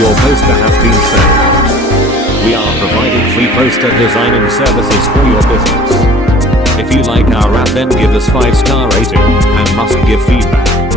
Your poster has been saved. We are providing free poster designing services for your business. If you like our app, then give us 5-star rating and must give feedback.